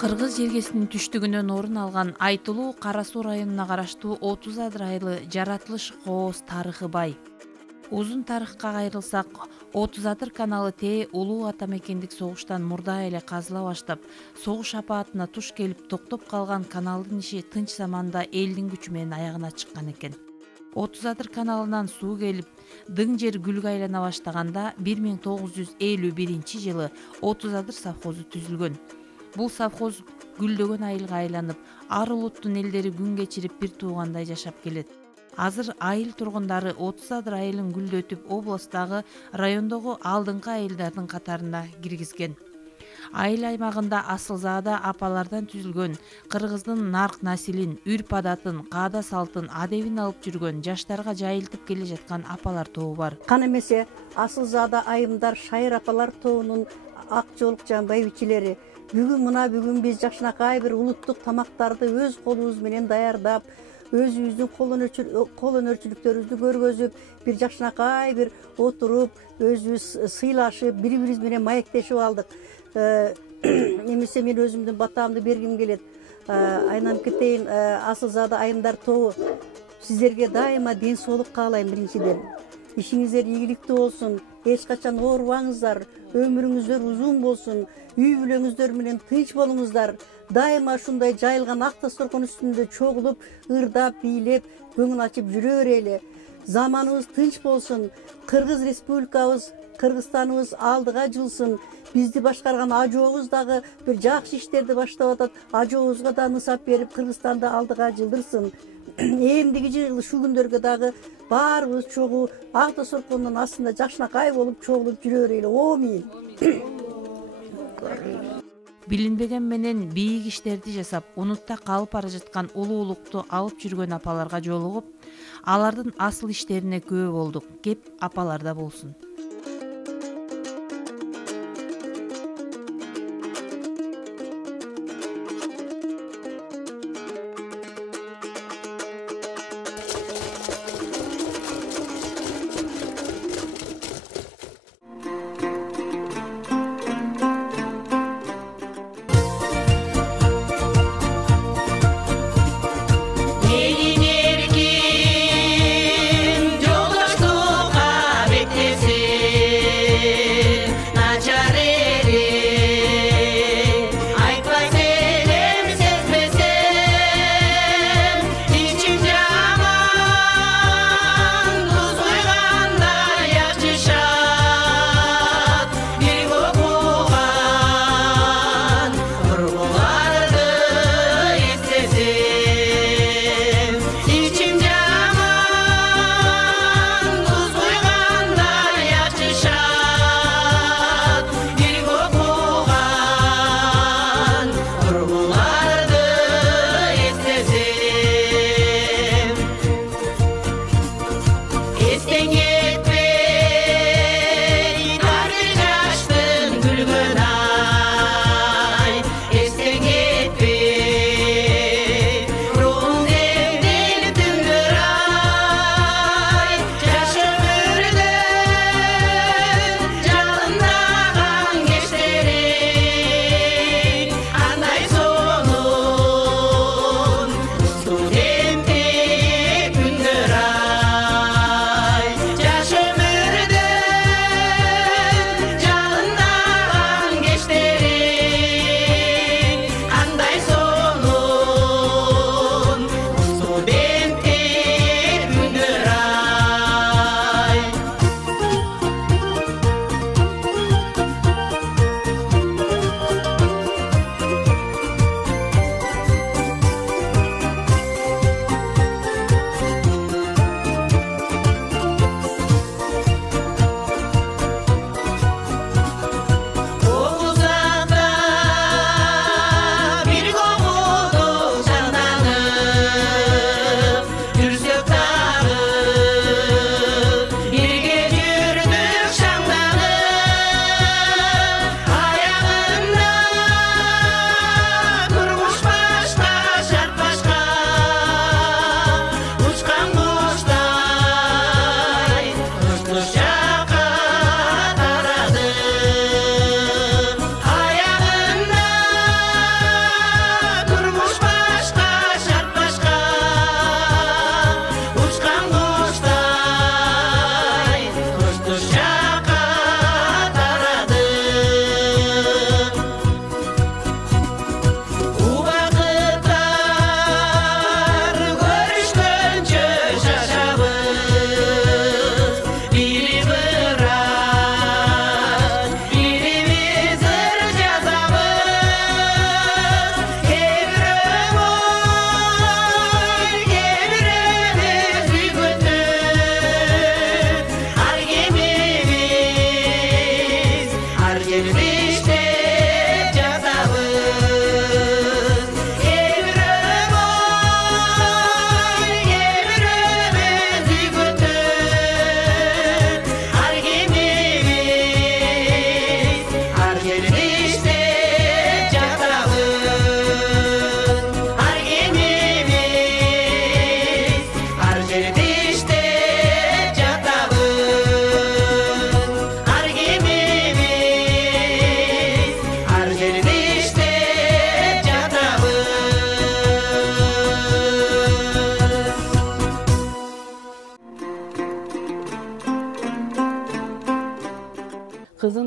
Кыргыз жергесинин түштүгүнөн орун алган Айтылуу Кара Суу районуна караштуу 30 Адыр жаратылыш кооз тарыхы бай. Узун тарыхка кайрылсак, 30 Адыр каналы Тээ улуу ата мекендик согуштан мурда эле казыла баштап, согуш апаатына туш келип токтоп калган каналдын иши тынч заманда элдин күчү менен аягына чыккан экен. 30 Адыр каналынан суу келип, дың жер гүлгө айлана баштаганда 1951-жылы 30 Адыр совхозу түзүлгөн. Бул совхоз гүлдөгөн айылга айланып, ар улуттун элдери күн кечирип бир туугандай жашап келет. Азыр айыл тургундары 30 Адыр айылын гүлдөтүп, областагы райондогу алдыңкы айылдардын катарына киргизген. Айыл аймагында асылзаада апалардан түзүлгөн, кыргыздын нарк насилин, үрп-адатын, каада салтын, адебин алып жүргөн, жаштарга жайылтып келе жаткан апалар тобу бар. Кан эмесе асылзаада айымдар Шайыр апалар тобунун ак жоолук байбичелери. Бүгүн биз жакшынакай бир улуттук тамактарды өз колубуз менен даярдап, өзүбүздүн кол өнөрчүлүктөрүбүздү көргөзүп, бир жакшынакай бир отуруп, өзүбүз сыйлашып, бири-бирибиз менен маектешип алдык. Эмесе мен өзүмдүн батамды бергим келет. Айнам кетейин, асылзаада айымдар тобу сиздерге дайыма ден соолук каалайм биринчиден. Ишиңиздер ийгиликтүү болсун, эч качан оорубаңыздар, өмүрүңүздөр узун болсун, үй бүлөңүздөр менен тынч болуңуздар. Дайыма ушундай жайылган ак дасторкон үстүндө чогулуп, ырдап, бийлеп, көңүл ачып жүрө берели. Заманыбыз тынч болсун, Кыргыз республикабыз, Кыргызстаныбыз алдыга жылсын. Бизди башкарган ажообуз дагы бир жакшы иштерди баштап атат. Ажообузга да нысап берип, Кыргызстанды алдыга жылдырсын. Эмдиги жыл ушу күндөргө дагы баарыбыз чогуу ак дасторкондун астында жакшынакай болуп чогулуп жүрө берели. Омин. Билинбеген менен бийик иштерди жасап, унутта калып бара жаткан улуулукту алып жүргөн апаларга жолугуп, алардын асыл иштерине күбө болдук. Кеп апаларда болсун. Elin erkin, yoldaşlığa beklesi.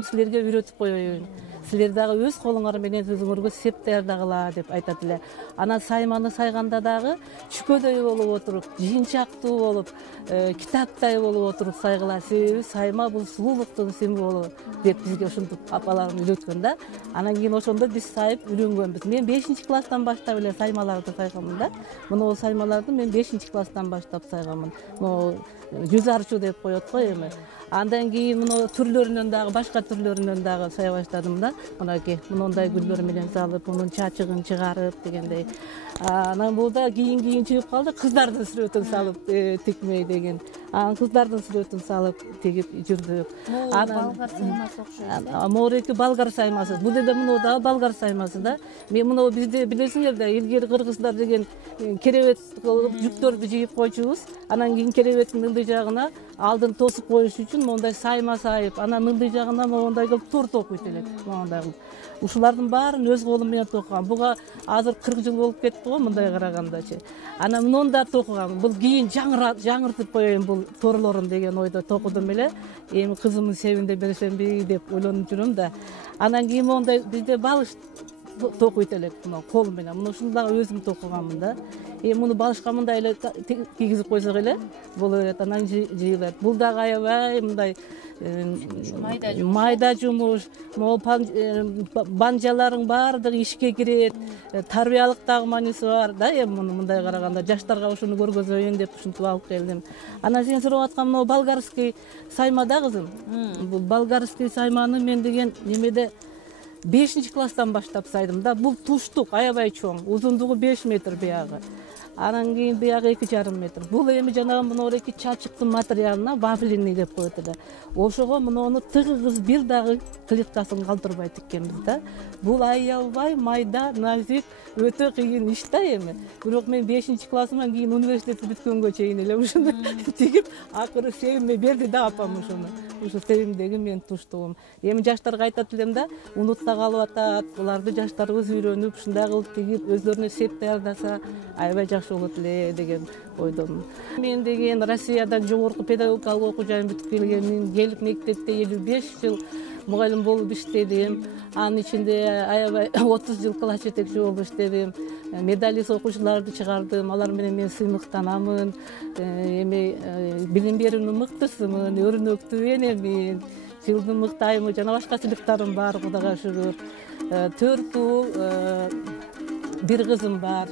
силерге үйрөтүп коеюн. Силер дагы өз колуңар менен өзүңөргө сеп даярдагыла деп айтат эле. Анан сайманы сайганда дагы чүкөдөй болуп отуруп, жыйынчактуу болуп, китаптай болуп отуруп сайгыла. Себеби сайма бул сулуулуктун символу деп бизге ушинтип апаларым үйрөткөн да. Анан кийин ошондо биз сайып үйрөнгөнбүз. Мен 5-класстан баштап эле саймаларды сайганмын да. Мына саймаларды мен 5-класстан баштап сайганмын. Могу жүз арчу деп коет го эми. Андан кийин мына түрлөрүнөн дагы, башка түрлөрүнөн дагы сая баштадым да. Мынакей, мындай гүлдөр менен салып, мунун чачыгын чыгарып дегендей. Анан бул да кийин чыгып калды, кыздардын сүрөтүн салып тикмей деген. Анан кыздардын сүрөтүн салып тигип жүрдүк. Анан болгар саймасы окшойт. Мореки болгар саймасы. Бул да мына дагы болгар саймасы да. Мен мына бизде билесиңер да, илгери кыргыздар деген керебет кылып жүктөрдү жыйып койчубуз. Анан кийин керебеттин ылдый жагына алдын тосуп коюш үчүн мондай сайма сайып, анан ылдый жагына мондай кылып тор токуйт элек. Мондай кылып. Ушулардын баарын өз колум менен токугам. Буга азыр 40 жыл болуп кетти го мындай карагандачы. Анан мунун да токугам. Бул кийин жаңыртып коеюн бул торлорун деген ойдо токудум эле. Эми кызымдын себинде берсемби деп ойлонуп жүрөм да. Анан кийин мондай бизде балыш токуйт элек мына кол менен. Мына ушуну дагы өзүм токугаммын да. Муну балышка мындай эле кийгизип койсок эле болот, анан жыйылат. Бул дагы аябай мындай майда жумуш, могу банжаларың баардыгы ишке кирет, тарбиялык дагы мааниси бар да. Эми мындай караганда жаштарга ушуну көргөзөйүн деп ушинтип алып келдим. Анан сен сурап аткан могу болгарский сайма да кызым. Бул болгарский сайманы мен деген немеде 5-класстан баштап сайдым да. Бул туштук, аябай чоң, узундугу 5 метр биягы. Анан кийин биягы 2,5 метр. Бул эми жанагы мынореки чачыктын материалына вафельный деп коет эле. Ошого муну тыгыз бир дагы клеткасын калтырбай тиккенбиз да. Бул аябай майда, назик, өтө кыйын иш да эми. Бирок мен 5-классыман кийин университетти бүткөнгө чейин эле ушуну тигип, акыры себиме берди да апам ушуну. Ушу себимдеги менин туштугум. Эми жаштарга айтат элем да, унутта калып атат. Буларды жаштарыбыз үйрөнүп, ушундай кылып тигип, өздөрүнө сеп даярдаса, аябай жакшы болот эле деген ойдомун. Мен деген Россиядан жогорку педагогикалык окуу жайын бүтүп келгенмин. Келип мектепте 55 жыл мугалим болуп иштедим. Анын ичинде аябай 30 жыл класс жетекчи болуп иштедим. Медалист окуучуларды чыгардым. Алар менен мен сыймыктанамын. Эми билим берүүнүн мыктысымын, өрнөктүү энемин. Жылдын мыкты айымы жана башка сыйлыктарым бар, Кудайга шүгүр. 4 уул, 1 кызым бар.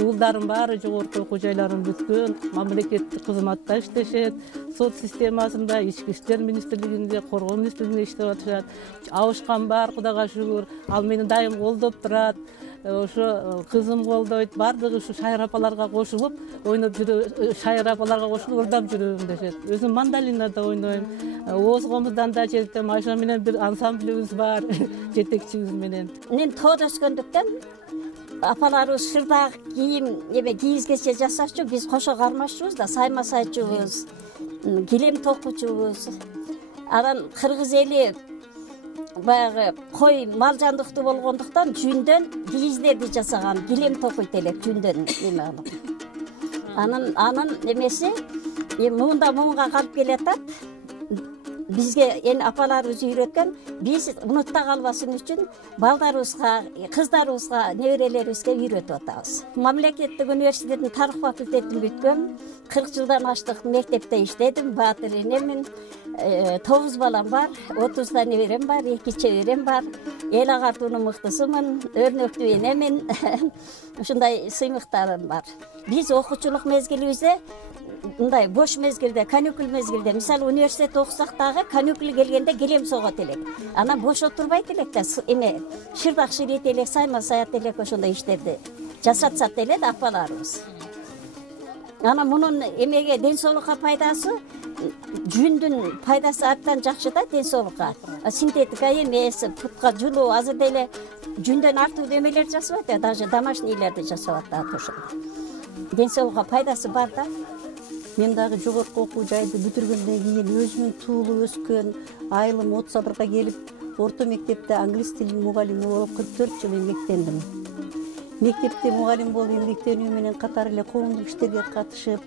Уулдарым баары жогорку окуу жайларын бүткөн, мамлекеттик кызматта иштешет, сот системасында, ички иштер министрлигинде, коргоо министрлигинде иштеп атышат. Абышкан бар, Кудайга шүгүр. Ал мени дайым колдоп турат. Ошо кызым колдойт, баардыгы ушу Шайыр апаларга кошулуп, ойноп жүрүп, Шайыр апаларга кошулуп ырдап жүрөм дешет. Өзүм мандолинада ойнойм. Озгомуздан да жетем, Айша менен бир ансамблибиз бар, жетекчибиз менен. Мен тоодо өскөндүктөн апаларыбыз шырдаак кийим кийизгече жасачу, биз кошо кармашчубуз да, сайма сайчубуз, килем токучубуз. Анан кыргыз эли баягы кой мал жандыктуу болгондуктан жүндөн кийиздерди жасаган, килем токуйт элек жүндөн эме кылып. Анын эмеси муунда муунга калып келатат. Бизге эми апаларыбыз үйрөткөн, биз унутта калбасын үчүн балдарыбызга, кыздарыбызга, неберелерибизге үйрөтүп атабыз. Мамлекеттик университеттин тарых факультетин бүткөм. 40 жылдан аштык мектепте иштедим, баатыр энемин. 9 балам бар, 30 да неберем бар, 2 чеберем бар. Эл агартуунун мыктысымын, өрнөктүү энемин. Ушундай сыймыктарым бар. Биз окуучулук мезгилибизде мындай бош мезгилде, каникул мезгилде, мисалы университет окусак дагы каникул келгенде келем согот элек. Анан бош отурбайт элек да, эме шырдак ширийт элек, сайма саят элек, ошондой иштерди жасатсат эле да апаларыбыз. Анан мунун эмеге ден соолукка пайдасы, жүндүн пайдасы абдан жакшы да ден соолукка. Синтетика эмес, путка жулуу, азыр деле жүндөн артуу эмелер жасабайт, даже домашнийлерди жасап атат ошол. Ден соолукка пайдасы бар да. Мен дагы жогорку окуу жайды бүтүргөндөн кийин өзүмүн туулуп өскөн айылым 30 адырга келип, орто мектепте англис тилинин мугалими болуп 44 жыл эмгектендим. мектепте мугалим болуп эмгектенүү менен катар эле коомдук иштерге катышып,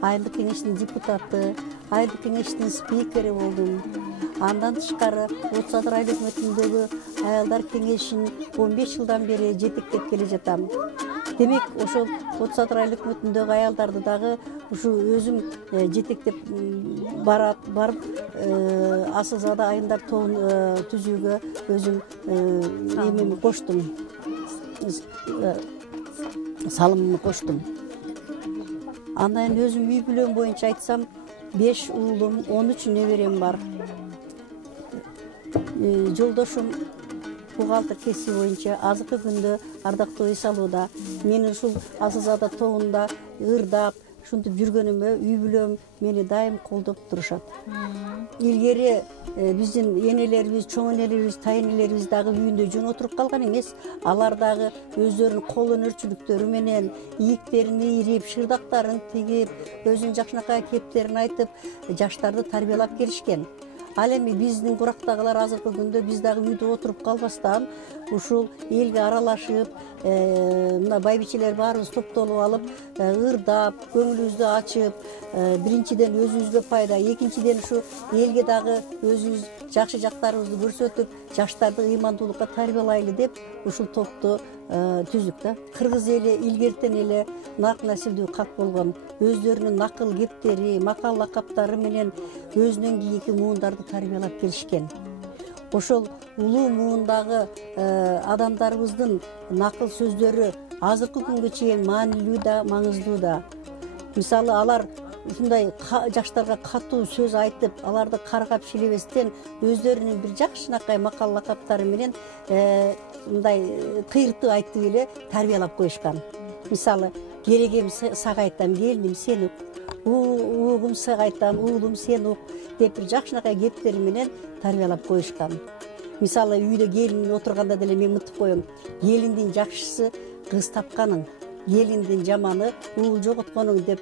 айылдык кеңештин депутаты, айылдык кеңештин спикери болдум. Андан тышкары Отуз Адыр айыл өкмөтүндөгү аялдар кеңешин 15 жылдан бери жетектеп келе жатам. Демек, ошол Отуз Адыр айыл өкмөтүндөгү аялдарды дагы ушу өзүм жетектеп барып Асылзада айымдар тобун түзүүгө өзүм эмеми коштум. Салымымды коштум. Андан өзүм үй бүлөм боюнча айтсам, 5 уулум, 13 неберем бар. Жолдошум бухгалтер кесиби боюнча азыркы күндө ардактуу үй салууда. Мени ушул Асылзада тобунда ырдап, ушинтип жүргөнүмө үй бүлөм мени дайым колдоп турушат. Илгери биздин энелерибиз, чоң энелерибиз, тайнелерибиз дагы үйүндө жөн отуруп калган эмес. Алар дагы өздөрүнүн кол өнөрчүлүктөрү менен ийиктерин ийрип, шырдактарын тигип, өзүнүн жакшынакай кептерин айтып, жаштарды тарбиялап келишкен. Ал эми биздин курактагылар азыркы күндө биз дагы үйдө отуруп калбастан ушул элге аралашып, мына байбичелер баарыбыз топтолуп алып, ырдап, көңүлүбүздү ачып, биринчиден өзүбүзгө пайда, экинчиден ушу элге дагы өзүбүз жакшы жактарыбызды көрсөтүп, жаштарды ыймандуулукка тарбиялайлы деп ушул топту түздүк да. Кыргыз эли илгертен эле нарк насилдүү калк болгон. Өздөрүнүн накыл кептери, макал лакаптары менен өзүнөн кийинки муундарды тарбиялап келишкен. Ошол улуу муундагы адамдарыбыздын накыл сөздөрү азыркы күнгө чейин маанилүү да, маңыздуу да. Мисалы, алар ушундай жаштарга катуу сөз айтып, аларды каргап шилебестен өздөрүнүн бир жакшынакай макал лакаптары менен мындай кыйыртып айтып эле тарбиялап коюшкан. Мисалы, керегем сага айтам, келиним сен ук, уугум сага айтам, уулум сен ук деп бир жакшынакай кептери менен тарбиялап коюшкан. Мисалы, үйдө келин отурганда деле мен мынтип коем: келиндин жакшысы кыз тапканың, келиндин жаманы уул жоготконуң деп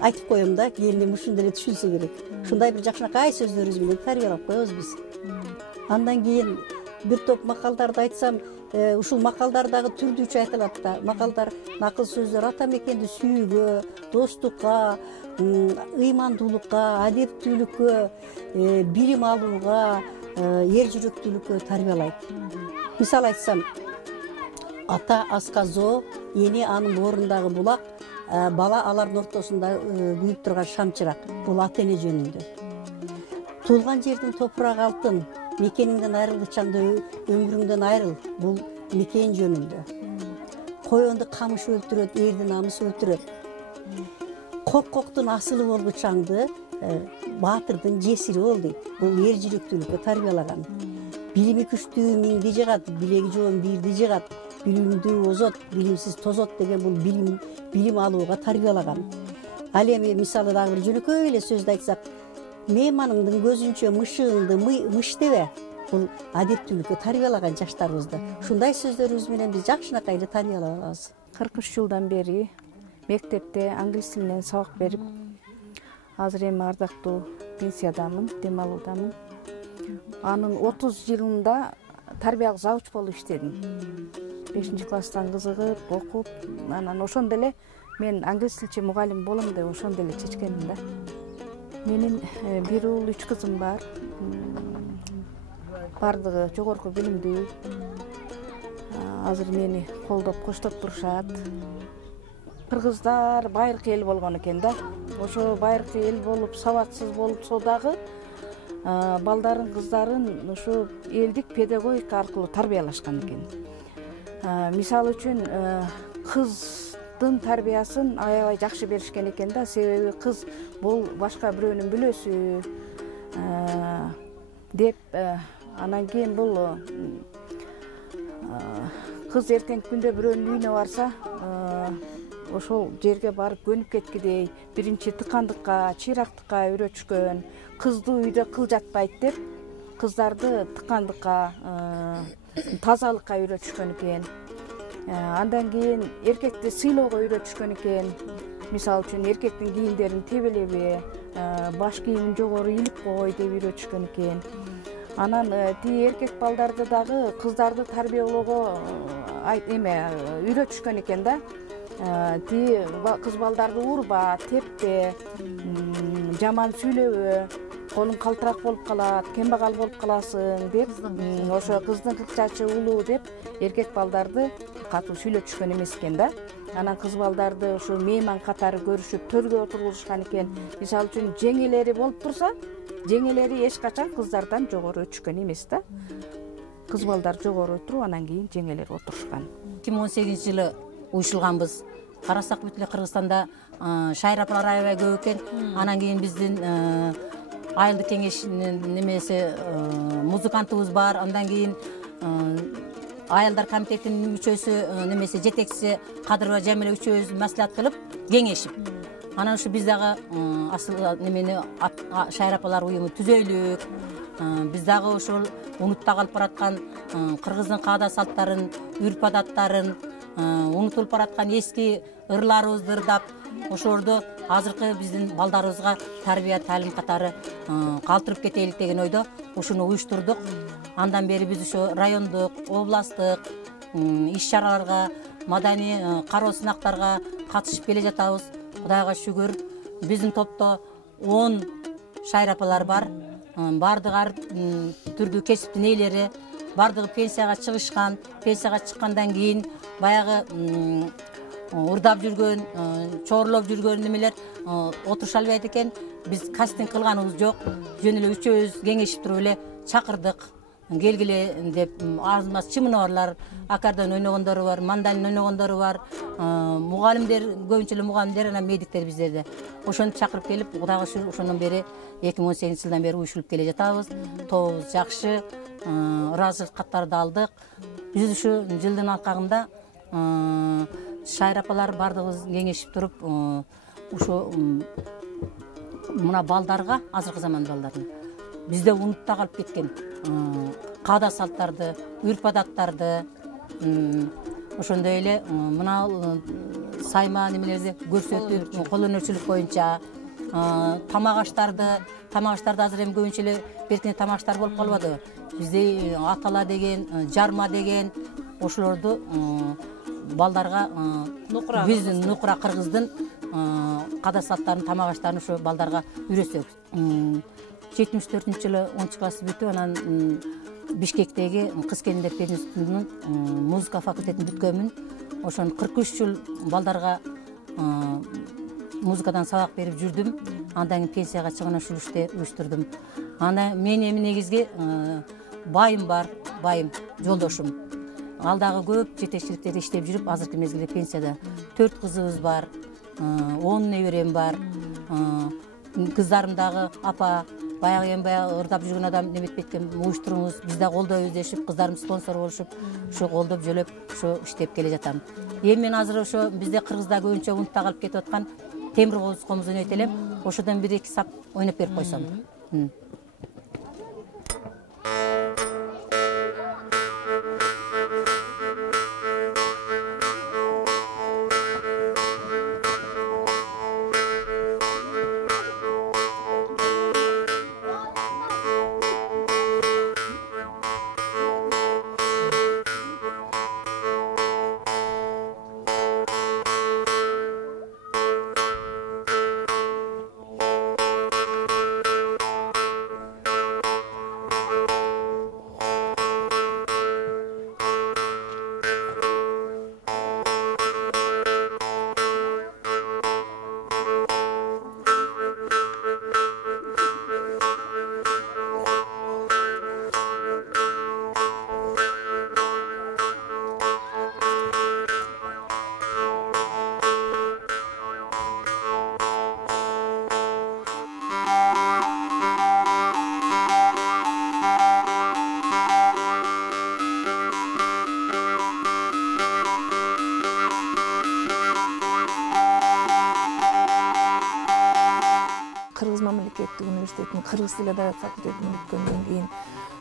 айтып коем да. Келиним ушуну деле түшүнсө керек. Ушундай бир жакшынакай сөздөрүбүз менен тарбиялап коебуз биз. Андан кийин бир топ макалдарды айтсам, ушул макалдар дагы түрдүүчө айтылат да. Макалдар, накыл сөздөр ата мекенди сүйүүгө, достукка, ыймандуулукка, адептүүлүккө, билим алууга, эр жүрөктүүлүккө тарбиялайт. Мисал айтсам, ата асказоо, эне анын боорундагы булак, бала алардын ортосунда күйүп турган шамчырак. Бул ата эне жөнүндө. Туулган жердин топурагы алтын, мекениңден айрылгычаңда өмүрүңдөн айрыл. Бул мекен жөнүндө. Коёнду камыш өлтүрөт, эрди намыс өлтүрөт. Коркоктун асылы болгучаңды баатырдын жесири бол дейт. Бул эр жүрөктүүлүккө тарбиялаган. Билими күчтүү миңди жыгат, билеги жоон бирди жыгат. Билимдүү озот, билимсиз тозот деген бул билим алууга тарбиялаган. Ал эми мисалы дагы бир жөнөкөй эле сөздү айтсак, мейманыңдын көзүнчө мышыгыңды мыш дебе. Бул адептүүлүккө тарбиялаган жаштарыбызды. Ушундай сөздөрүбүз менен биз жакшынакай эле тарбиялап алабыз. 43 жылдан бери мектепте англис тилинен сабак берип, азыр эми ардактуу пенсиядамын, дем алуудамын. Анын 30 жылында тарбиялык завуч болуп иштедим. 5-класстан кызыгып, окуп, анан ошондо эле мен англис тилчи мугалим болом деп ошондо эле чечкенмин да. Менин бир уул, 3 кызым бар. Бардыгы жогорку билимдүү. Азыр мени колдоп, коштоп турушат. Кыргыздар байыркы эл болгон экен да. Ошо байыркы эл болуп, сабатсыз болсо дагы балдарын, кыздарын ушу элдик педагогика аркылуу тарбиялашкан экен. Мисалы үчүн кыздын тарбиясын аябай жакшы беришкен экен да. Себеби кыз бул башка бирөөнүн бүлөсү деп, анан кийин бул кыз эртеңки күндө бирөөнүн үйүнө барса, ошол жерге барып көнүп кеткидей, биринчи тыкандыкка, чыйрактыкка үйрөтүшкөн. Кызды үйдө кыл жатпайт деп, кыздарды тыкандыкка, тазалыкка үйрөтүшкөн экен. Андан кийин эркекти сыйлоого үйрөтүшкөн экен. Мисалы үчүн эркектин кийимдерин тебелебе, баш кийимин жогору илип кой деп үйрөтүшкөн экен. Анан тиги эркек балдарды дагы кыздарды тарбиялоого үйрөтүшкөн экен да. Ти кыз балдарды урба, теппе, жаман сүйлөбө, колуң калтырак болуп калат, кембагал болуп каласың деп, ошо кыздын кырк чачы улуу деп эркек балдарды катуу сүйлөтүшкөн эмес экен да. Анан кыз балдарды ошо мейман катары көрүшүп төргө отургузушкан экен. Мисалы үчүн жеңелери болуп турса, жеңелери эч качан кыздардан жогору өтүшкөн эмес да. Кыз балдар жогору отуруп, анан кийин жеңелери отурушкан. 2018-жылы уюшулганбыз. Карасак бүт эле Кыргызстанда шайыр апалар аябай көп экен. Анан кийин биздин айылдык кеңештин немеси музыкантыбыз бар. Андан кийин айылдар комитетинин мүчөсү немеси жетекчиси Кадырова Жамила үчөөбүз маслихат кылып кеңешип. Анан ушу биз дагы асыл немени шайыр апалар уюму түзөйлүк. Биз дагы ошол унутта калып бараткан кыргыздын каада салттарын, үрп адаттарын, унутулуп бараткан эски ырларыбызды ырдап, ошолорду азыркы биздин балдарыбызга тарбия таалим катары калтырып кетелик деген ойдо ушуну уюштурдук. Андан бери биз ошо райондук, областтык иш-чараларга, маданий кароо сынактарга катышып келе жатабыз. Кудайга шүгүр, биздин топто 10 шайыр апалар бар. Бардыгы ар түрдүү кесиптин ээлери, бардыгы пенсияга чыгышкан. Пенсияга чыккандан кийин баягы урдап жүргөн, чоорлоп жүргөн немелер отуруша албайт экен. Биз кастинг кылганыбыз жок. Жөн эле үчөөбүз кеңешип туруп эле чакырдык. Келгиле деп, азмаз чымынорлар, аккордеон ойногондору бар, мандолин ойногондору бар, мугалимдер, көбүнчө эле мугалимдер, анан медиктер биздерде. Ошону чакырып келип, Кудайга шүгүр, ошондон бери 2018-жылдан бери уюшулуп келе жатабыз. Тобубуз жакшы, ыраазычылык каттарды алдык. Биз ушу жылдын алкагында шайыр апалар бардыгыбыз кеңешип туруп, ушу мына балдарга, азыркы заман балдарына бизде унутта калып кеткен каада салттарды, үрп адаттарды, ошондой эле мына сайма немелерди көрсөтүп, кол өнөрчүлүк боюнча тамак аштарды азыр эми көбүнчө эле беркине тамак аштар болуп калбадыбы? Бизде атала деген, жарма деген ошолорду балдарга биздин нукура кыргыздын каада салттарын, тамак аштарын ошо балдарга үйрөтсөк. 74-жылы 10 класс бүтүп, анан Бишкектеги Кыз келиндер пединститутунун музыка факультетин бүткөнмүн. Ошон 43 жыл балдарга музыкадан сабак берип жүрдүм. Андан кийин пенсияга чыгып ушул ишти уюштурдум. Анда менин негизги байым бар, байым, жолдошум. Ал дагы көп жетекчиликтерде иштеп жүрүп, азыркы мезгилде пенсияда. 4 кызыбыз бар, 10 неберем бар. Кыздарым дагы апа, баягы эми ырдап жүргөн адам неметпеткен уюштуруңуз, биз да колдойбуз дешип, кыздарым спонсор болушуп, ошо колдоп жөлөп, ошо иштеп келе жатам. Эми мен азыр ошо бизде Кыргызда көбүнчө унутта калып кетип аткан темир коозукомузду ойнойт элем. Ошодон 1-2 сап ойноп берип койсом. Кыргыз мамлекеттик университетинин кыргыз тили адабият факультетин бүткөндөн кийин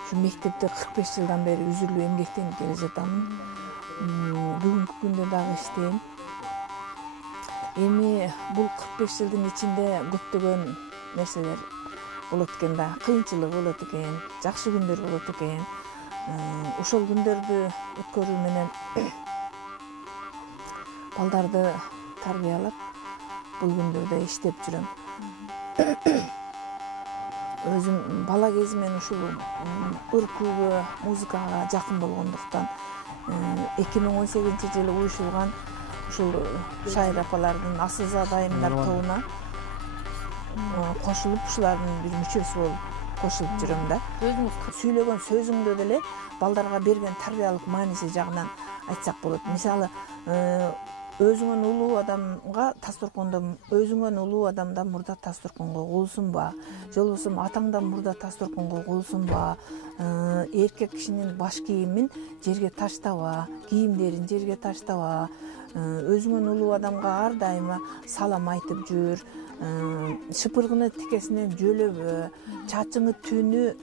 ушу мектепте 45 жылдан бери үзүлүү эмгектенип келе жатамын. Бүгүнкү күндө дагы иштейм. Эми бул 45 жылдын ичинде көптөгөн нерселер болот экен да, кыйынчылык болот экен, жакшы күндөр болот экен. Ошол күндөрдү өткөрүү менен балдарды тарбиялап бул күндөрдө иштеп жүрөм. Өзүм бала кезимен ушул өркүүгө, музыкага жакын болгондуктан 2018-жылы уюшулган ушул шайыр апалардын Асылзада айымдар тобуна кошулуп, ушулардын бир мүчөсү болуп кошулуп жүрөм да. Сүйлөгөн сөзүңдө деле балдарга берген тарбиялык мааниси жагынан айтсак болот. Мисалы, өзүңөн улуу адамга тасторкондо, өзүңөн улуу адамдан мурда тасторконго кулсунба, же болбосо атаңдан мурда тасторконго кулсунба, эркек кишинин баш кийимин жерге таштаба, кийимдерин жерге таштаба, өзүңөн улуу адамга ар дайыма салам айтып жүр, шыпыргыны тикесинен жөлөбө, чачыңы түнү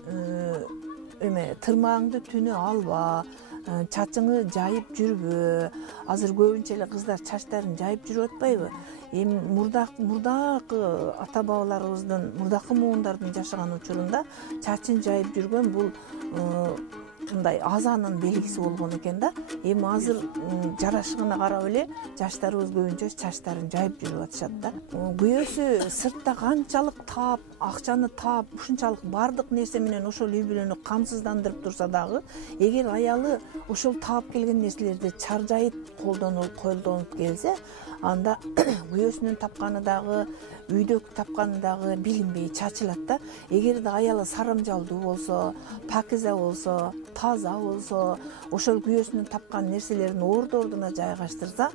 тырмагыңды түнү алба, чачыңы жайып жүрбө. Азыр көбүнчө эле кыздар чачтарын жайып жүрүп атпайбы? Эми мурдакы ата бабаларыбыздын, мурдакы муундардын жашаган учурунда чачын жайып жүргөн бул мындай азанын белгиси болгон экен да. Эми азыр жарашыгына карап эле жаштарыбыз көбүнчө чачтарын жайып жүрүп атышат да. Күйөөсү сыртта канчалык таап, акчаны таап, ушунчалык бардык нерсе менен ошол үй бүлөнү камсыздандырып турса дагы, эгер аялы ошол таап келген нерселерди чаржайып колдонуп келсе, анда күйөөсүнүн тапканы дагы, үйдө тапканы дагы билинбей чачылат да. Эгер да аялы сарамжалдуу болсо, пакиза болсо, таза болсо, ошол күйөөсүнүн тапкан нерселерин орду-ордуна жайгаштырса,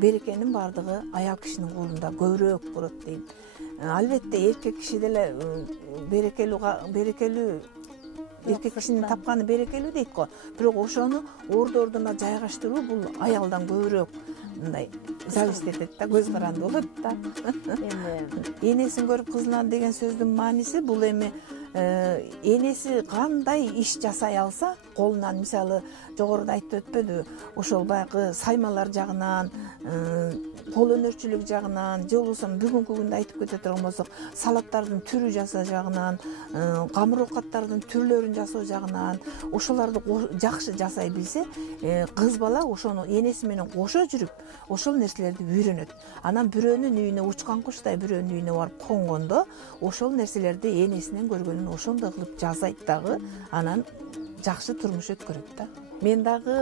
берекенин бардыгы аял кишинин колунда көбүрөөк болот дейм. Албетте эркек киши деле берекелүү эркек кишинин тапканы берекелүү дейт го. Бирок ошону орду-ордуна жайгаштыруу бул аялдан көбүрөөк мындай зависть этет да, көз каранды болот да. Энесин көрүп кызынан деген сөздүн мааниси бул эми энеси кандай иш жасай алса, колунан, мисалы, жогоруда айтып өтпөдүбү, ошол баягы саймалар жагынан, кол өнөрчүлүк жагынан, же болбосо бүгүнкү күндө айтып кете турган болсок, салаттардын түрү жасоо жагынан, камыр оокаттардын түрлөрүн жасоо жагынан, ошолорду жакшы жасай билсе, кыз бала ошону энеси менен кошо жүрүп, ошол нерселерди үйрөнөт. Анан бирөөнүн үйүнө учкан куштай бирөөнүн үйүнө барып конгондо, ошол нерселерди энесинен көргөнүн ошондой кылып жасайт дагы, анан жакшы турмуш өткөрөт да. Мен дагы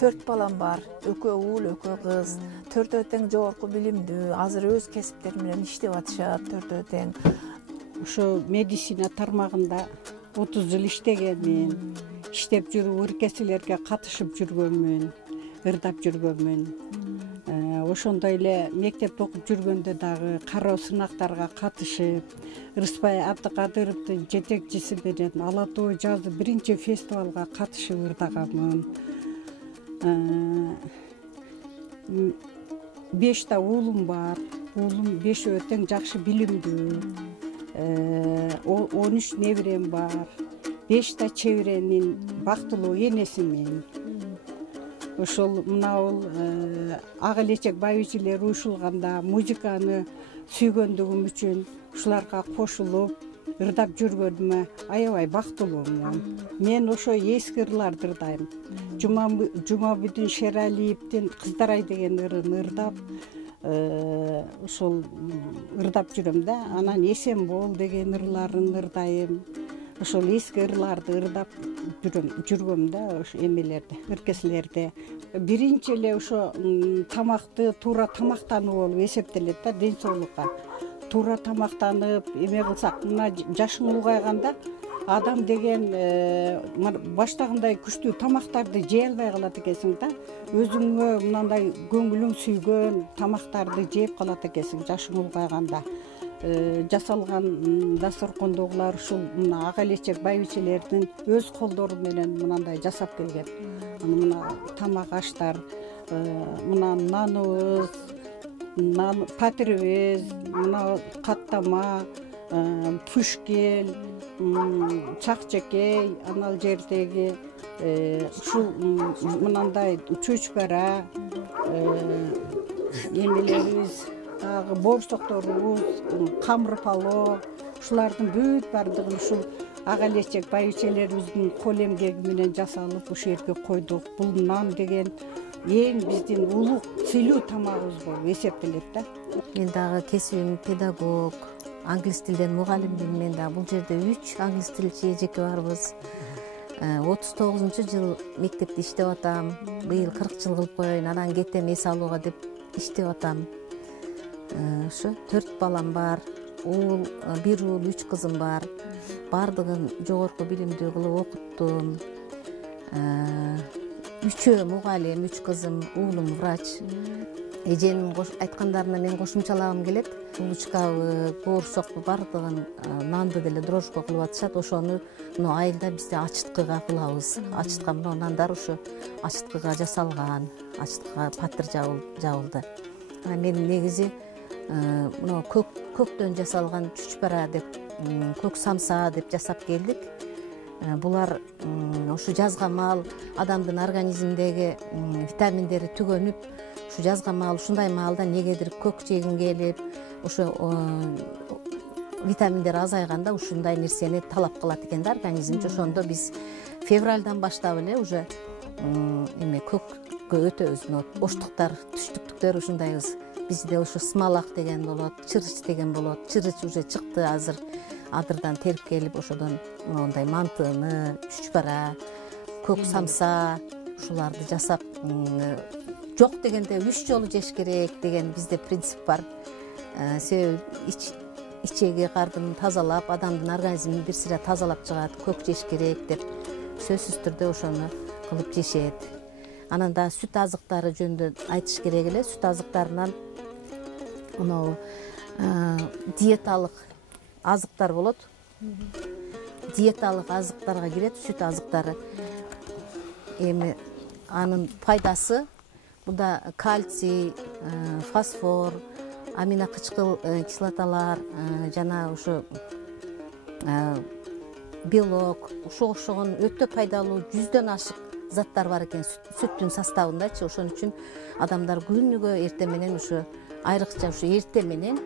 4 балам бар, экөө уул, экөө кыз, 4 тең жогорку билимдүү, азыр өз кесиптери менен иштеп атышат, 4 тең. Ошо медицина тармагында 30 жыл иштегенмин, иштеп жүрүп ыркеселерге катышып жүргөнмүн, ырдап жүргөнмүн. Ошондой эле мектепте окуп жүргөндө дагы кароо сынактарга катышып, Рыспай Абдыкадыровдун жетекчиси менен Ала Тоо жазы биринчи фестивалга катышып ырдаганмын. 5 та уулум бар. Уулум 5 тең жакшы билимдүү. 13 неберем бар. 5 та чеберенин бактылуу энесимин. Ошол мынабул ага элечек байбичелер уюшулганда музыканы сүйгөндүгүм үчүн ушуларга кошулуп ырдап жүргөнүмө аябай бактылуумун. Мен ошо эски ырларды ырдайм. Жумабүдүн Шералиевдин Кыздарай деген ырын ырдап, ошол ырдап жүрөм да. Анан Эсен бол деген ырларын ырдайм. Ошол эски ырларды ырдап жүргөм да, ошо эмелерде, ыркеселерде. Биринчи эле ошо тамакты туура тамактануу болуп эсептелет да, ден соолукка. Туура тамактанып, эме кылсак, мына жашың улгайганда адам деген баштагындай күчтүү тамактарды жей албай калат экенсиң да. Өзүңө мындай көңүлүң сүйгөн тамактарды жеп калат экенсиң жашың улгайганда. Жасалган дасторкондогулар ушул мына ага элечек байбичелердин өз колдору менен мындай жасап келген. Мына тамак аштар, мына наныбыз, патирибиз, мына каттама, пушкел, чакчекей, анал жердеги ушул мындай чөчбара эмелерибиз, дагы боорсокторубуз, камыр пало, ушулардын бүт бардыгын ушул ага элечек байбичелерибиздин кол эмгеги менен жасалып ушул жерге койдук. Бул нан деген эң биздин улуу сыйлуу тамагыбыз болуп эсептелет да. Мен дагы кесибим педагог, англис тилден мугалиммин. Мен дагы бул жерде 3 англис тилчи эжеке барбыз. 39-жыл мектепте иштеп атам. Быйыл 40 жыл кылып коеюн, анан кетем эс алууга деп иштеп атам. Ошо 4 балам бар. Уул, 1 уул, 3 кызым бар. Бардыгын жогорку билимдүү кылып окуттум. 3 мугалим, 3 кызым, уулум врач. Эженин айткандарына мен кошумчалагым келет. Булочкабы, коорсокпу бардыгын нанды деле дрожка кылып атышат. Ошону айылда бизде ачыткыга кылабыз. Ачытка мына нандар ушу ачыткыга жасалган, ачыткыга патыр жабылды. Мен негизи мына көктөн жасалган чүчпара деп, көк самса деп жасап келдик. Булар ушу жазга маал адамдын организминдеги витаминдери түгөнүп, ушу жазга маал ушундай маалда негедир көк жегин келип, ошо витаминдер азайганда ушундай нерсени талап кылат экен да организм. Ошондо биз февралдан баштап эле уже көккө өтөбүз. Оштуктар, түштүктүктөр ушундайбыз. Бизде ошо смалак деген болот, чырыч деген болот. Чырыч уже чыкты азыр. Адырдан терип келип, ошодон мондай мантыны, чүчпара, көк самса ушуларды жасап, жок дегенде 3 жолу жеш керек деген бизде принцип бар. Себеби ичеги кардын тазалап, адамдын организмин бир сыйра тазалап чыгат, көк жеш керек деп сөзсүз түрдө ошону кылып жешет. Анан да сүт азыктары жөнүндө айтыш керек эле. Сүт азыктарынан мына диеталык азыктар болот. Диеталык азыктарга кирет сүт азыктары. Эми анын пайдасы бунда кальций, фосфор, аминокычкыл кислоталар жана ушу белок, ушуга окшогон өтө пайдалуу 100дөн ашык заттар бар экен сүттүн составындачы. Ошон үчүн адамдар күнүгө эртең менен ушу айрыкча ушу эртең менен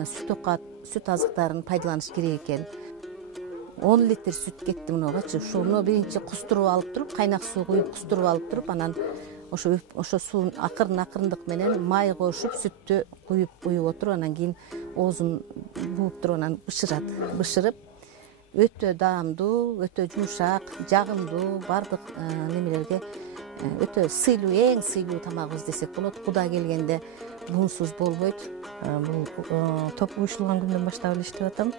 сүт азыктарын пайдаланыш керек экен. 10 литр сүт кетти мыногачы. Ушуну биринчи кустуруп алып туруп, кайнак суу куюп кустуруп алып туруп, анан ошо суун акырындык менен май кошуп, сүттү куюп отуруп, анан кийин оозун бууп туруп, анан бышырып, өтө даамдуу, өтө жумшак, жагымдуу, бардык немелерге өтө сыйлуу, эң сыйлуу тамагыбыз десек болот. Куда келгенде бунсуз болбойт. Бул топ уюшулган күндөн баштап эле иштеп атам.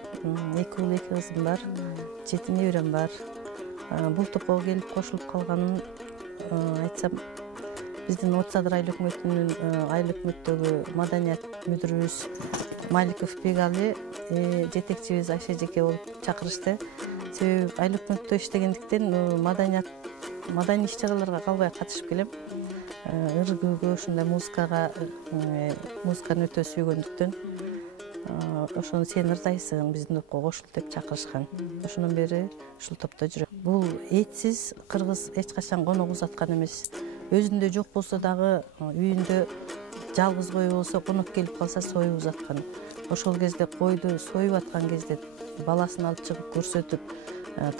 2 уул 2 кызым бар, 7 неберем бар. Бул топко келип кошулуп калганын айтсам, биздин Отсадыр айыл өкмөттөгү маданият мүдүрүбүз Маликов Бегали жетекчибиз Айша эжеке болуп чакырышты. Себеби айыл өкмөттө иштегендиктен маданий иш-чараларга калбай катышып келем. Ыргүүгө, ушундай музыканы өтө сүйгөндүктөн ошону сен ырдайсың, биздин топко кошул деп чакырышкан. Ошондон бери ушул топто жүрөм. Бул этсиз кыргыз эч качан конок узаткан эмес. Өзүндө жок болсо дагы үйүндө жалгыз кой болсо конок келип калса союп узаткан. Ошол кезде койду союп аткан кезде баласын алып чыгып көрсөтүп,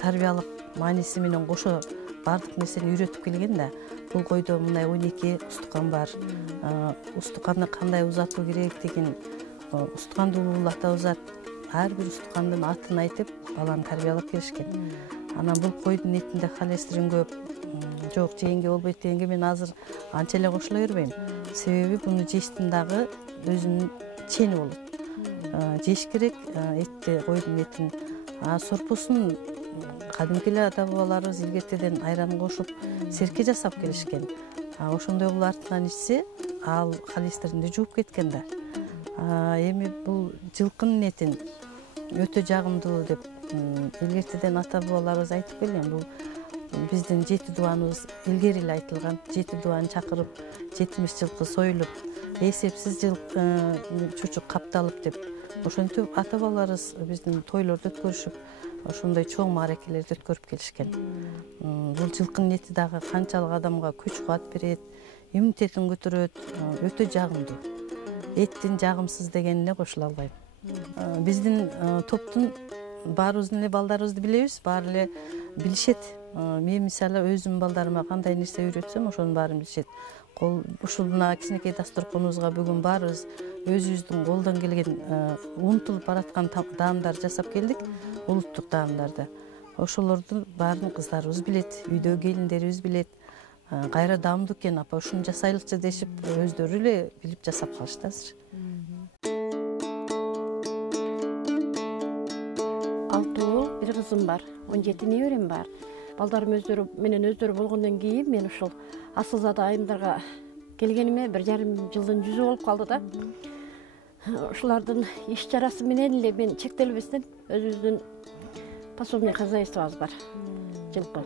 тарбиялык мааниси менен кошо бардык нерсени үйрөтүп келген да. Бул койдо мындай 12 устукан бар. Устуканды кандай узатуу керек деген устуканды улуулата узат. Ар бир устукандын атын айтып, баланы тарбиялап келишкен. Анан бул койдун этинде холестерин көп, жок жегенге болбойт дегенге мен азыр анча эле кошула бербейм. Себеби буну жештин дагы өзүнүн чени болот. Жеш керек этти, койдун этин. Сорпусун кадимки эле ата бабаларыбыз илгертеден айран кошуп, серке жасап келишкен. Ошондой кылып артынан ичсе, ал холестеринди жууп кеткен да. Эми бул жылкынын этин өтө жагымдуу деп илгертеден ата бабаларыбыз айтып келген. Бул биздин 7 дубаныбыз илгери эле айтылган. 7 дубаны чакырып, 70 жылкы союлуп, эсепсиз чучук капталып деп. Ошентип ата бабаларыбыз биздин тойлорду өткөрүшүп, ошондой чоң мааракелерди өткөрүп келишкен. Бул жылкынын эти дагы канчалык адамга күч кубат берет, иммунитетин көтөрөт, өтө жагымдуу. Эттин жагымсыз дегенине кошула албайм. Биздин топтун баарыбыздын эле балдарыбызды билебиз, баары эле билишет. Мен мисалы өзүмдүн балдарыма кандай нерсе үйрөтсөм, ошонун баарын билишет. ушуна кичинекей дасторконубузга бүгүн баарыбыз өзүбүздүн колдон келген унутулуп бараткан даамдар жасап келдик, улуттук даамдарды. Ошолордун баарын кыздарыбыз билет, үйдө келиндерибиз билет. Кайра даамдуу экен, апа ушуну жасайлыкчы дешип, өздөрү эле билип жасап калышты азыр. 6 уул, 1 кызым бар, 17 неберем бар. Балдарым өздөрү менен өздөрү болгондон кийин мен ушул Асылзада айымдарга келгениме 1,5 жылдын жүзү болуп калды да. Ушулардын иш чарасы менен эле мен чектелбестен өзүбүздүн пособный хозяйствобуз бар. Жылкы.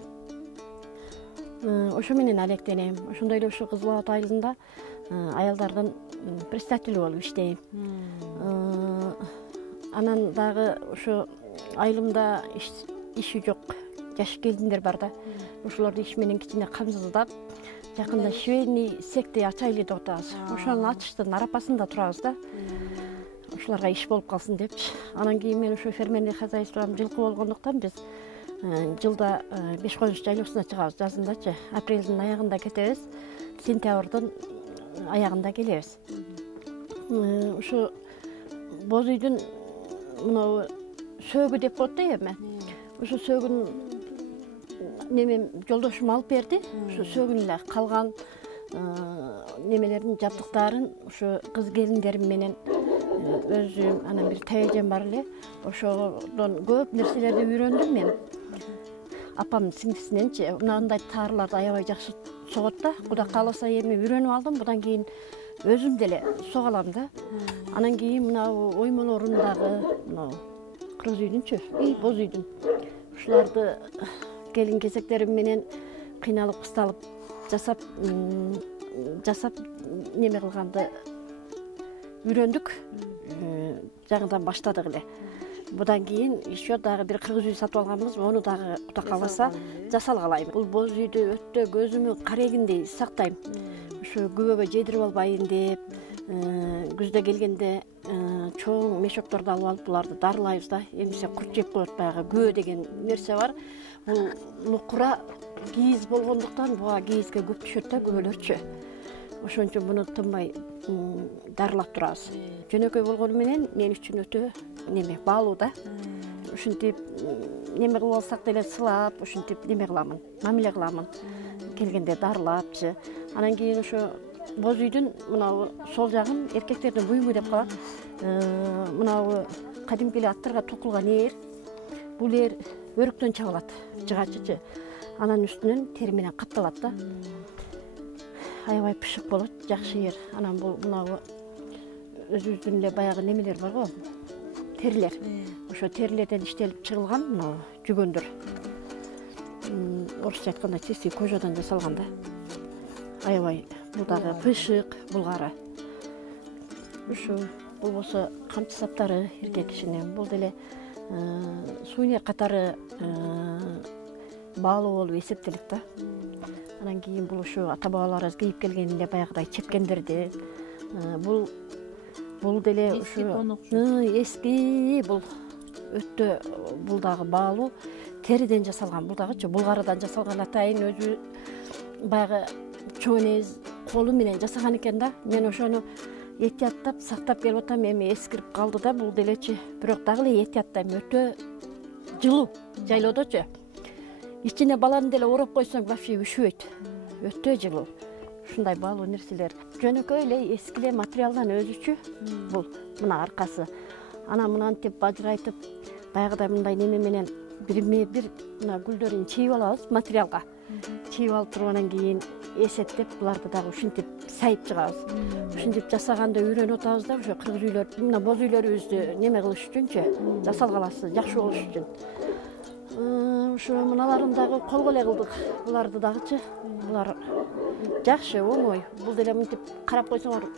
Ошо менен алектенем. Ошондой эле ушу Кызыл Ат айылында аялдардын председатели болуп иштейм. Анан дагы ушу айылымда иши жок жаш келиндер бар да. Ошолорду иш менен кичине камсыздап, жакында швейный цехти ачайлы деп атабыз. Ошонун ачыштын арапасында турабыз да. Ошолорго иш болуп калсын депчи. Анан кийин мен ошо фермерный хозяйством жылкы болгондуктан биз жылда 5 коюш жайлоосуна чыгабыз, жазындачы. Апрелдин аягында кетебиз, сентябрдын аягында келебиз. Ушу боз үйдүн мынау сөөгү деп коет да эми. Ушу сөөгүн немем жолдошум алып берди. Ушу сөөгүн эле калган немелердин жабдыктарын ушу кыз келиндерим менен өзүм, анан бир тайжем бар эле. Ошодон көп нерселерди үйрөндүм мен. Апам сиңдисиненчи, мындай таарыларды аябай жакшы согот да. Кудай кааласа эми үйрөнүп алдым. Будан кийин өзүм деле сога алам да. Анан кийин мынау оймолорундагы мынау кыргыз үйдүнчү, боз үйдүн. Ушуларды келин кезектерим менен кыйналып, кысталып жасап неме кылганды үйрөндүк. Жагындан баштадык эле. Будан кийин еще дагы бир кыргыз үй сатып алганбыз. Ону дагы Кудай кааласа жасалгалайм. Бул боз үйдү өтө көзүмө карегиндей сактайм. Ушу күбөгө жедирип албайын деп, күздө келгенде чоң мешокторду алып буларды дарылайбыз да. Эмесе курт жеп коет, баягы күбө деген нерсе бар. Бул нукура кийиз болгондуктан буга кийизге көп түшөт да күбөлөрчү. Ошон үчүн муну тынбай дарылап турабыз. Жөнөкөй болгону менен мен үчүн өтө неме баалуу да. Ушинтип неме кылып алсак деле сылап, ушинтип неме кыламын, мамиле кыламын. Келгенде дарылапчы. Анан кийин ошо боз үйдүн мынау сол жагын эркектердин буюму деп калат. Мынау кадимки эле аттарга токулган ээр. Бул ээр өрүктөн чабылат, жыгачычы. Анан үстүнөн тери менен катталат да. Аябай пышык болот, жакшы ээр. Анан бул мынау өзүбүздүн эле баягы немелер бар го, терилер. Ошо терилерден иштелип чыгылган мынау жүгөндөр. Орусча айтканда чистый кожадан жасалган да. Аябай бул дагы пышык, булгары. Ушу бул болсо камчы саптары эркек кишинин. Бул деле сувенир катары баалуу болуп эсептелет да. Анан кийин бул ушу ата бабаларыбыз кийип келген эле баягыдай чепкендерди. Бул деле ушу эски, бул өтө бул дагы баалуу териден жасалган. Бул дагычы булгарыдан жасалган атайын өзү баягы чоңез колу менен жасаган экен да. Мен ошону этияттап сактап келип атам, эми эскирип калды да. Бул делечи, бирок дагы эле этияттайм, өтө жылуу жайлоодочу. Ичине баланы деле ороп койсоң вообще үшүбөйт. Өтө жылуу. Ушундай баалуу нерселер. Жөнөкөй эле эски эле материалдан өзүчү бул мына аркасы. Анан мынантип бажырайтып, баягыдай мындай неме менен бирме-бир мына гүлдөрүн чийип алабыз материалга. Чийип алып тургандан кийин эсептеп, буларды дагы ушинтип сайып чыгабыз. Ушинтип жасаганды үйрөнүп атабыз да, ошо кыргыз үйлөр, мына боз үйлөрүбүздү неме кылыш үчүнчү, жасалгаласы жакшы болуш үчүн. Ушу мыналарын дагы колго эле кылдык. Буларды дагычы, булар жакшы, оңой. Бул деле мынтип карап койсоңор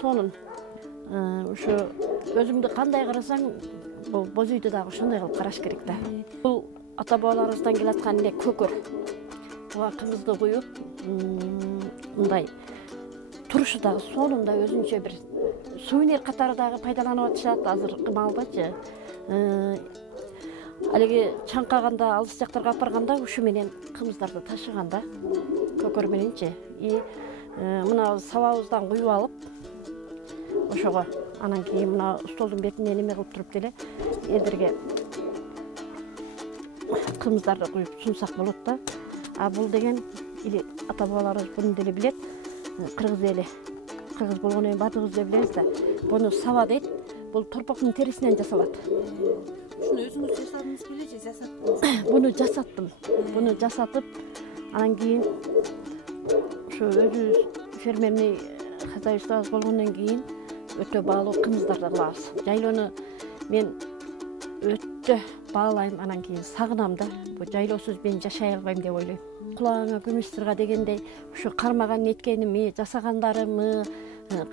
сонун. Ушу өзүңдү кандай карасаң, бул боз үйдү дагы ошондой кылып караш керек да. Бул ата бабаларыбыздан келаткан эле көкөр. Буга кымызды куюп, мындай турушу дагы сонун да, өзүнчө бир сувенир катары дагы пайдаланып атышат азыркы маалдачы. Алеги чаңкаганда, алыс жактарга алып барганда ушу менен кымыздарды ташыганда, көкөр мененчи. мына сабабыздан куюп алып ошого анан кийин мына столдун бетине неме кылып туруп деле элдерге кымыздарды куюп сунсак болот да. А бул деген или ата бабаларыбыз буну деле билет. Кыргыз эли, кыргыз болгондон кийин баардыгыбыз деле билебиз да. Буну саба дейт. Бул торпоктун терисинен жасалат. Ушуну өзүңүз жасадыңыз беле же жасаттыңыз? Буну жасаттым. Буну жасатып, анан кийин ушу өзүбүз фермерный хозяйствобуз болгондон кийин өтө баалуу кымыздарды кылабыз. Жайлоону мен өтө баалайм, анан кийин сагынам да. Бу жайлоосуз мен жашай албайм деп ойлойм. Кулагыңа күмүш сырга дегендей, ушу кармаган неткеними, жасагандарымы,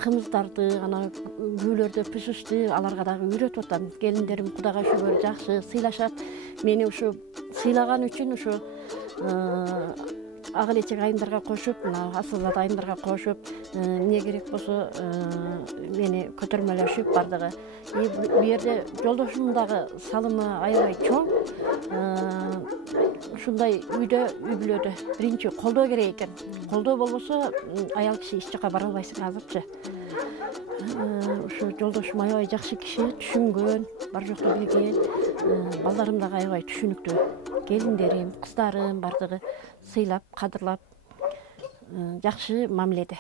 кымыздарды, анан күүлөрдө пишишти, аларга дагы үйрөтүп атам. Келиндерим Кудайга шүгүр жакшы сыйлашат. Мени ушу сыйлаган үчүн ушу ак элечек айымдарга кошуп, мына асылзат айымдарга кошуп, эмне керек болсо мени көтөрмөлөшүп бардыгы. Бу жерде жолдошумдун дагы салымы аябай чоң. Ушундай үйдө, үй бүлөдө биринчи колдоо керек экен. Колдоо болбосо аял киши эч жака бара албайсың азырчы. Ушу жолдошум аябай жакшы киши, түшүнгөн, бар жокту билген. Балдарым дагы аябай түшүнүктүү. Келиндерим, кыздарым бардыгы сыйлап, кадырлап, жакшы мамиледе.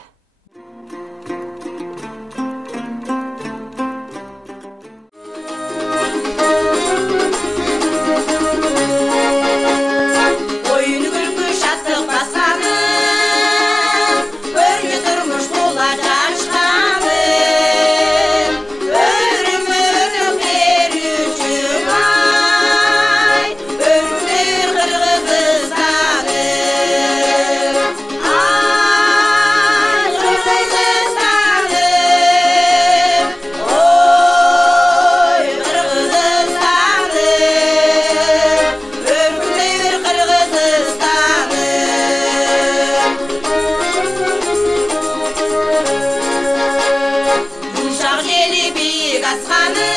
Aslanım